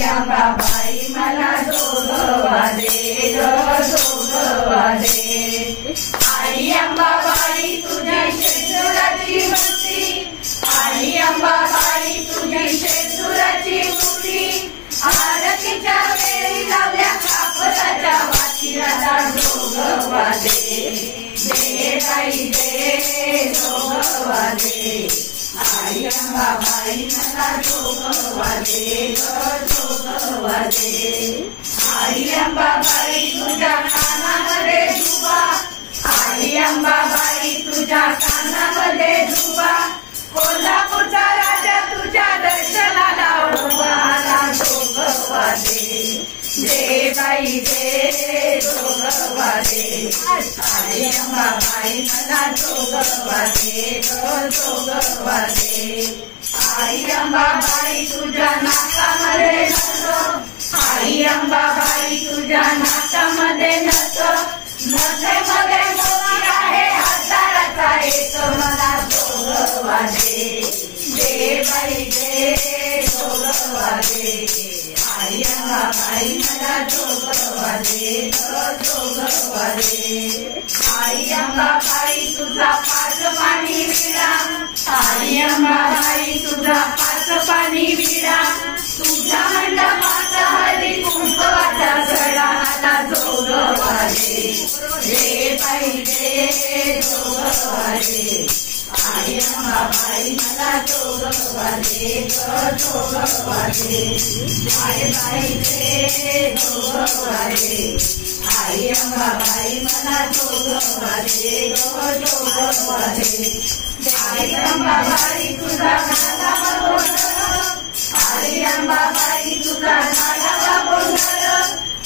अंबाबाई मला जोगवा दे जोगवा दे आई अंबाबाई तुझ्या शेजुराची मूर्ती आई अंबाबाई तुझी शेजुराची मूर्ती आरतीच्या वेळी लावल्या कापसाच्या वातीला जोगवा दे दे ताई दे जोगवा दे आई अंबाबाई मला जोगवा दे जोगवा दे आई अंबाबाई तुझ्या कानामध्ये झुबा आई अंबाबाई तुझ्या कानामध्ये झुबा कोल्हापूरचा राजा तुझ्या दर्शनाला उभा जोगवा दे दे बाई दे जोगवा दे आई अंबाबाई मला जोगवा दे जोगवा दे आई अंबाबाई तुझ्या नाकामध्ये नस आई अंबाबाई तुझ्या नाकामध्ये नस नसेमध्ये मोती आहे हजाराचा एक मला जोगवा दे दे बाई दे जोगवा दे आई अंबाबाई मला जोगवा दे जोगवा दे आई अंबाबाई तुझा पाच पाणी विडा आई अंबाबाई तुझा पाच पाणी विडा तुझ्या मंडपात हळदी कुंकवाचा सडा जोगवा दे दे बाई दे जोगवा दे आई अंबाबाई मला जोगवा दे जोगवा दे आई बाई दे जोगवा दे आई अंबाबाई मला जोगवा दे जोगवा दे आई अंबाबाई तुझा नाला गोंधळ आई अंबाबाई तुझा नाला गोंधळ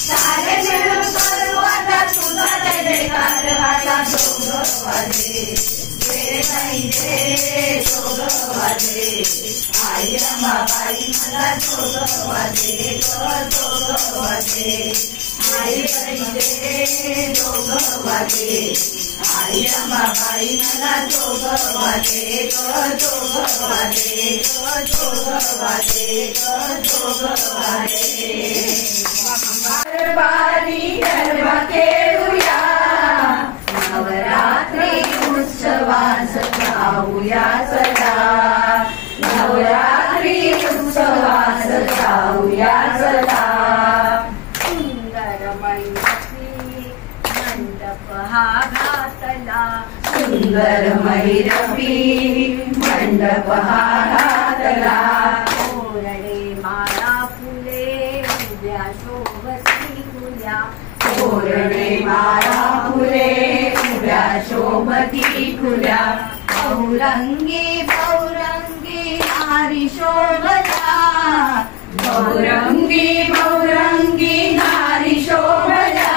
सारे मिळून करू आता तुझा जयकार आता जोगवा दे दे बाई दे जोगवा दे आई अंबाबाई मला जोगवा दे जोगवा दे आई बाई दे जोगवा दे आई अंबाबाई मला जोगवा दे जोगवा दे जोगवा दे जोगवा दे दरबारी गरबा खेळूया नवरात्री उत्सवास जाऊया सदा नवरात्री उत्सवास जाऊया सदा सुंदर मैरपी मंडप हा घातला सुंदर मैरपी मंडप हा घातला तोरणे माळा फुले उभ्या शोभती खुल्या तोरणे माळा फुले उभ्या शोभती खुल्या बहुरंगी बहुरंगी नारी शोभला बहुरंगी बहुरंगी नारी शोभला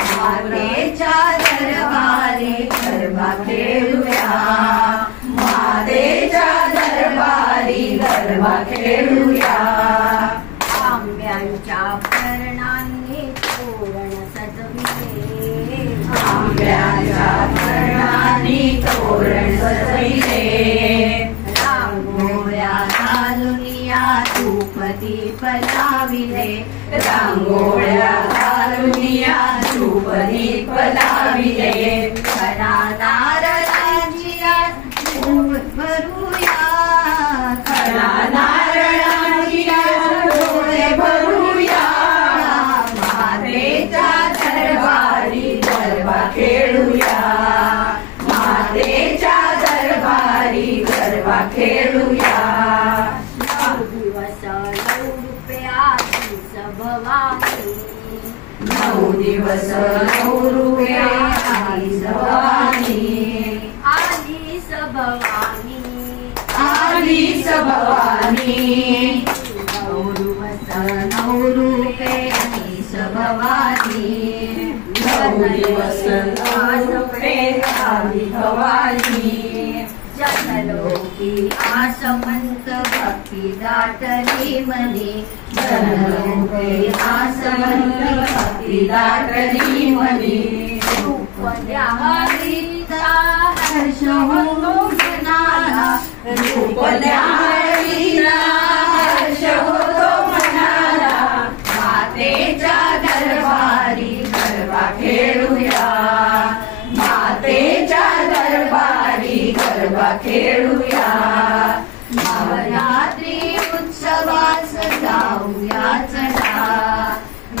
मातेच्या दरबारी गरबा खेळूया मातेच्या दरबारी गरबा खेळूया आंब्यांच्या पर्णांनी तोरण सजविले आंब्याच्या पर्णांनी तोरण सजविले रांगोळ्या घालुनिया धूप दीप लाविले रांगोळ्या घालुनिया धूप दीप लाविले खरा नारळाची भरूया खरा नारळाची डोळे भरूया मातेच्या दरबारी गरबा खेळूया मातेच्या दरबारी गरबा खेळूया 9 दिवस 9 रुपयाची सभवानी 9 दिवस 9 रुपया आई भवानी आली सभवानी आली भवानी 9 दिवस 9 रुपये आली सभवानी 9 दिवस 9 रुपये आली भवानी जनलोकी आसमंत भक्ती दाटली मनी जनलोकी आसमंत भक्ती दाटली मनी रूप द्या हरीचा हर्ष होतो मनाला रूप द्या हरीचा हर्ष होतो मनाला खेळूया नवरात्री उत्सवास जाऊया चला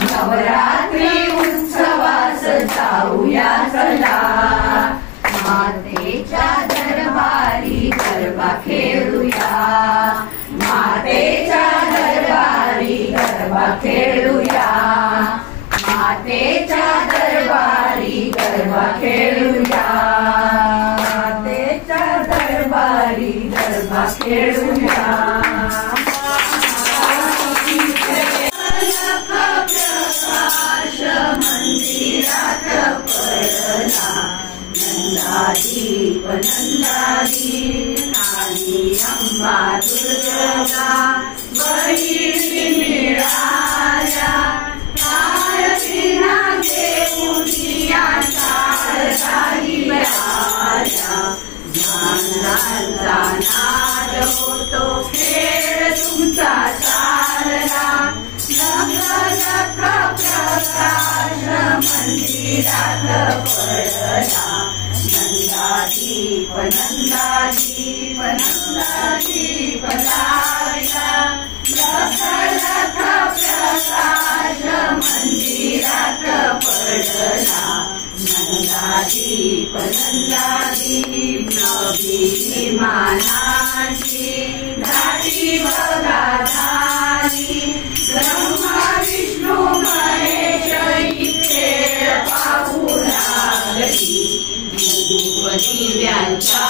नवरात्री उत्सवास जाऊया चला मातेच्या दरबारी गरबा खेळूया मातेच्या दरबारी गरबा खेळूया मातेच्या दरबारी गरबा खेळूया मातेच्या दरबारी गरबा खेळूया मंदिरात पडला नंदादीप नंदादीप आणि अंबा दुर्गा बहिणी मिळाल्या तारतीना देऊनिया तारतारी मिळाल्या ज्ञानाचा नाद होतो खेळ तुमचा चालला लख प्रकाश मंदिरात पडला नंदादीप नंदादीप नंदादीप लागला लख प्रकाश मंदिरात पडला नंदादीप नंदादीप नवी मानाची धाडी बघा धाडी ब्रह्मा विष्णू महेश इथे पाहू लागली दिव्यांच्या